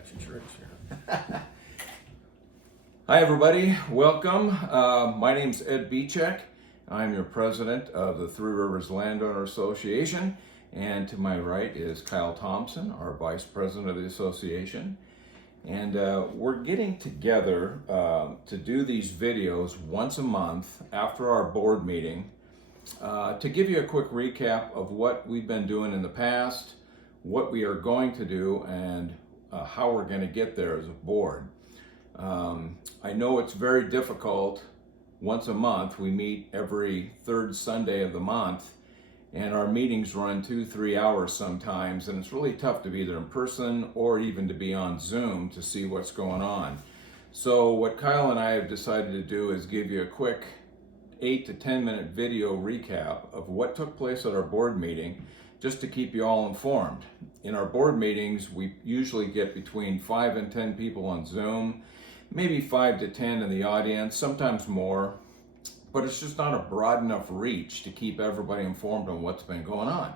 got your tricks here. Hi everybody, welcome. My name's Ed Bichek. I'm your president of the Three Rivers Landowner Association, and to my right is Kyle Thompson, our vice president of the association. And we're getting together to do these videos once a month after our board meeting to give you a quick recap of what we've been doing in the past, what we are going to do, and how we're going to get there as a board. I know it's very difficult. Once a month, we meet every third Sunday of the month, and our meetings run 2-3 hours sometimes, and it's really tough to be there in person or even to be on Zoom to see what's going on. So what Kyle and I have decided to do is give you a quick 8 to 10 minute video recap of what took place at our board meeting, just to keep you all informed. In our board meetings, we usually get between 5 and 10 people on Zoom, maybe 5 to 10 in the audience, sometimes more, but it's just not a broad enough reach to keep everybody informed on what's been going on.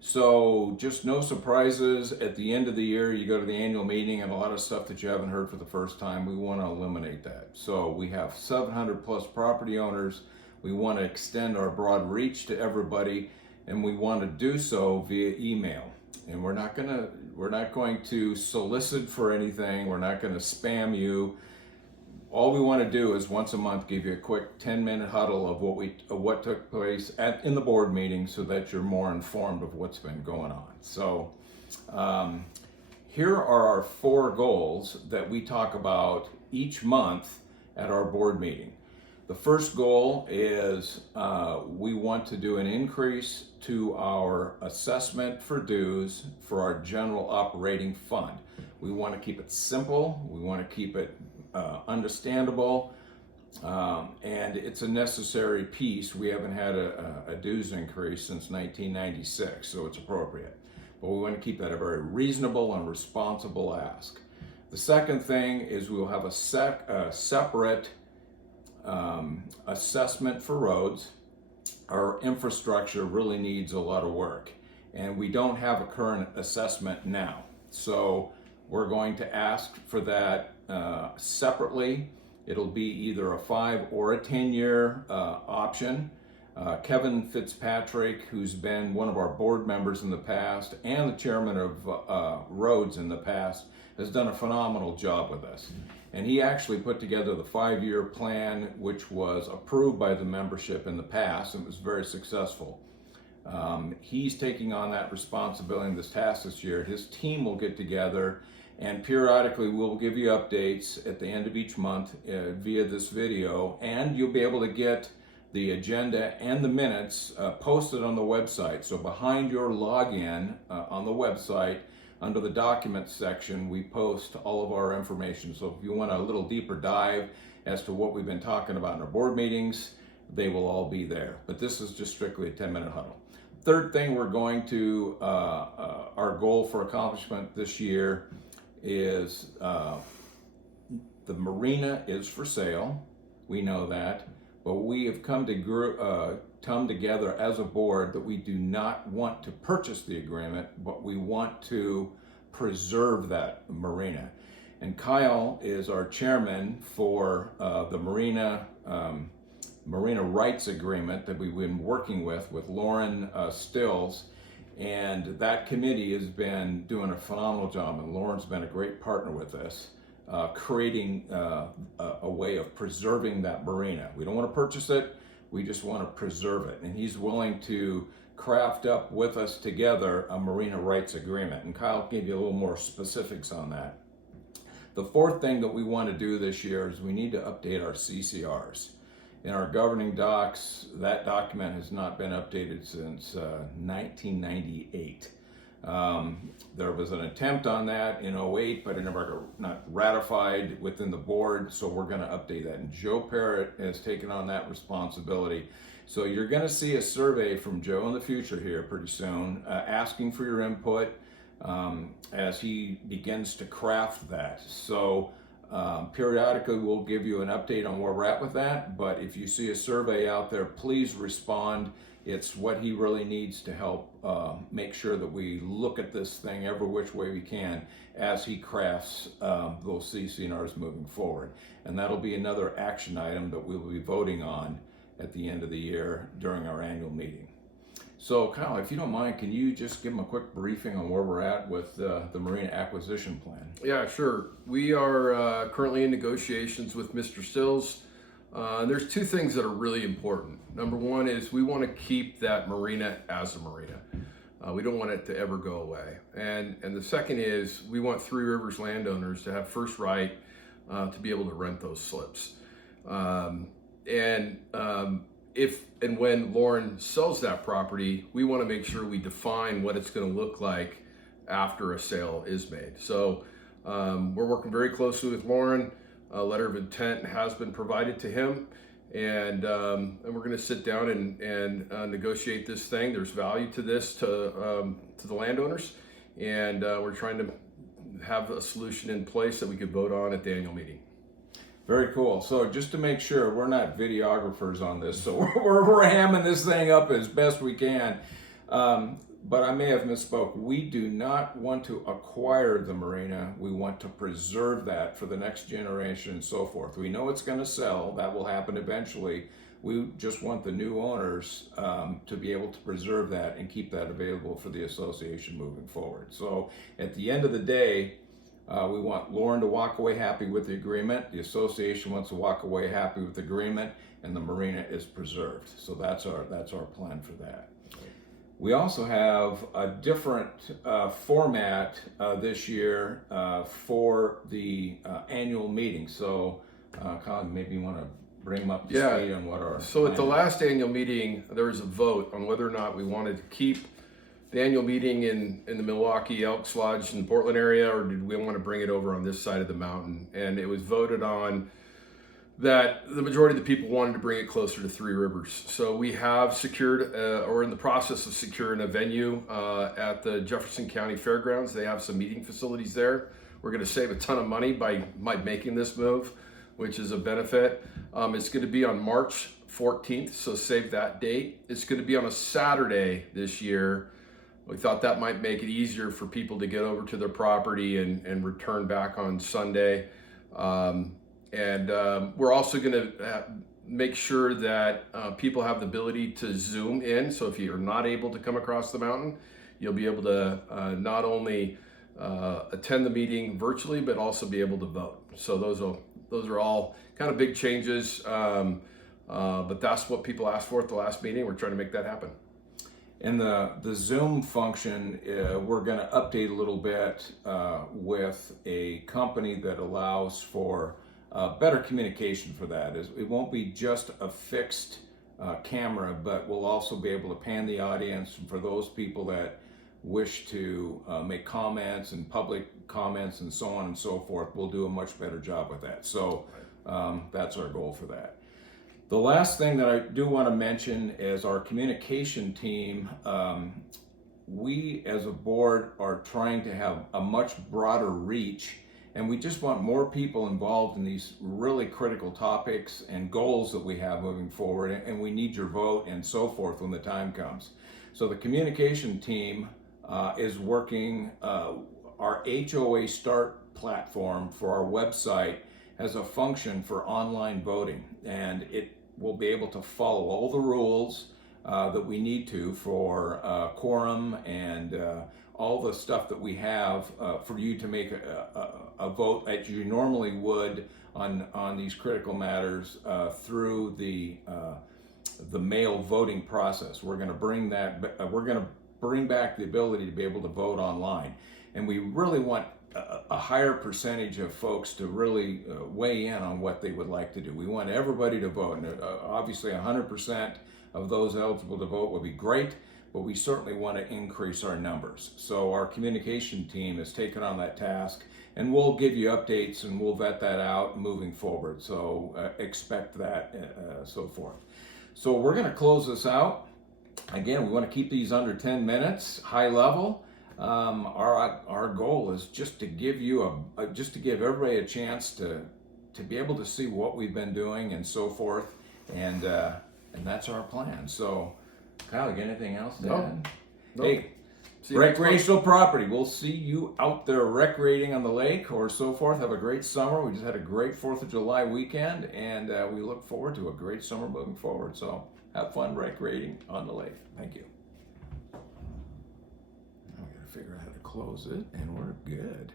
So just no surprises. At the end of the year, you go to the annual meeting and a lot of stuff that you haven't heard for the first time, we want to eliminate that. So we have 700 plus property owners. We want to extend our broad reach to everybody, and we want to do so via email. And we're not going to solicit for anything. We're not going to spam you. All we want to do is once a month give you a quick 10-minute huddle of what took place in the board meeting, so that you're more informed of what's been going on. So here are our 4 goals that we talk about each month at our board meeting. The first goal is we want to do an increase to our assessment for dues for our general operating fund. We want to keep it simple, we want to keep it understandable, and it's a necessary piece. We haven't had a dues increase since 1996, so it's appropriate. But we want to keep that a very reasonable and responsible ask. The second thing is we will have a separate assessment for roads. Our infrastructure really needs a lot of work, and we don't have a current assessment now. So we're going to ask for that separately. It'll be either a 5 or a 10-year option. Kevin Fitzpatrick, who's been one of our board members in the past and the chairman of roads in the past, has done a phenomenal job with us. And he actually put together the 5-year plan, which was approved by the membership in the past and was very successful. He's taking on that responsibility and this task this year. His team will get together, and periodically we'll give you updates at the end of each month via this video, and you'll be able to get the agenda and the minutes posted on the website. So behind your login on the website, under the documents section, we post all of our information. So if you want a little deeper dive as to what we've been talking about in our board meetings, they will all be there. But this is just strictly a 10-minute huddle. Third thing we're going to, our goal for accomplishment this year is the marina is for sale. We know that, but we have come together as a board that we do not want to purchase the agreement, but we want to preserve that marina. And Kyle is our chairman for the marina rights agreement that we've been working with Lauren Stills, and that committee has been doing a phenomenal job, and Lauren's been a great partner with us, creating a way of preserving that marina. We don't want to purchase it, we just want to preserve it. And he's willing to craft up with us together a marina rights agreement. And Kyle gave you a little more specifics on that. The fourth thing that we want to do this year is we need to update our CCRs. In our governing docs, that document has not been updated since 1998. There was an attempt on that in 2008, but it never got ratified within the board, so we're going to update that. And Joe Parrott has taken on that responsibility. So you're going to see a survey from Joe in the future here pretty soon, asking for your input as he begins to craft that. So periodically we'll give you an update on where we're at with that, but if you see a survey out there, please respond It's what he really needs to help make sure that we look at this thing every which way we can as he crafts those CC&Rs moving forward. And that'll be another action item that we'll be voting on at the end of the year during our annual meeting. So Kyle, if you don't mind, can you just give them a quick briefing on where we're at with the marina acquisition plan? Yeah, sure. We are currently in negotiations with Mr. Stills. There's two things that are really important. Number one is we want to keep that marina as a marina. We don't want it to ever go away. And the second is we want Three Rivers landowners to have first right to be able to rent those slips. If and when Lauren sells that property, we want to make sure we define what it's going to look like after a sale is made. So we're working very closely with Lauren. A letter of intent has been provided to him, and we're going to sit down and negotiate this thing. There's value to this to the landowners, and we're trying to have a solution in place that we could vote on at the annual meeting. Very cool. So just to make sure, we're not videographers on this, so we're hamming this thing up as best we can. But I may have misspoke. We do not want to acquire the marina. We want to preserve that for the next generation and so forth. We know it's going to sell. That will happen eventually. We just want the new owners to be able to preserve that and keep that available for the association moving forward. So at the end of the day, we want Lauren to walk away happy with the agreement. The association wants to walk away happy with the agreement, and the marina is preserved. So that's our plan for that. We also have a different format this year for the annual meeting. So, Colin, maybe you want to bring them up to speed on what our. So at the last annual meeting, there was a vote on whether or not we wanted to keep the annual meeting in the Milwaukee Elks Lodge in the Portland area, or did we want to bring it over on this side of the mountain? And it was voted on that the majority of the people wanted to bring it closer to Three Rivers. So we have secured, or in the process of securing a venue at the Jefferson County Fairgrounds. They have some meeting facilities there. We're going to save a ton of money by making this move, which is a benefit. It's going to be on March 14th, so save that date. It's going to be on a Saturday this year. We thought that might make it easier for people to get over to their property and return back on Sunday. We're also going to make sure that people have the ability to Zoom in. So if you're not able to come across the mountain, you'll be able to not only attend the meeting virtually, but also be able to vote. So those are all kind of big changes, but that's what people asked for at the last meeting. We're trying to make that happen. And the Zoom function, we're going to update a little bit with a company that allows for better communication for that. It won't be just a fixed camera, but we'll also be able to pan the audience. And for those people that wish to make comments and public comments and so on and so forth, we'll do a much better job with that. So that's our goal for that. The last thing that I do want to mention is our communication team. We as a board are trying to have a much broader reach, and we just want more people involved in these really critical topics and goals that we have moving forward, and we need your vote and so forth when the time comes. So the communication team is working, our HOA Start platform for our website has a function for online voting, and it will be able to follow all the rules that we need to for quorum and all the stuff that we have for you to make a vote as you normally would on these critical matters through the mail voting process. We're going to bring that. We're going to bring back the ability to be able to vote online, and we really want a higher percentage of folks to really weigh in on what they would like to do. We want everybody to vote, and obviously 100% of those eligible to vote would be great, but we certainly want to increase our numbers. So our communication team has taken on that task, and we'll give you updates and we'll vet that out moving forward. So expect that, so forth. So we're going to close this out. Again, we want to keep these under 10 minutes, high level. Our goal is just to give you just to give everybody a chance to be able to see what we've been doing and so forth, and that's our plan. So Kyle, you got anything else to No. add? No. Hey, See you next month. recreational property. We'll see you out there recreating on the lake or so forth. Have a great summer. We just had a great 4th of July weekend, and we look forward to a great summer moving forward. So have fun recreating on the lake. Thank you. Now we got to figure out how to close it, and we're good.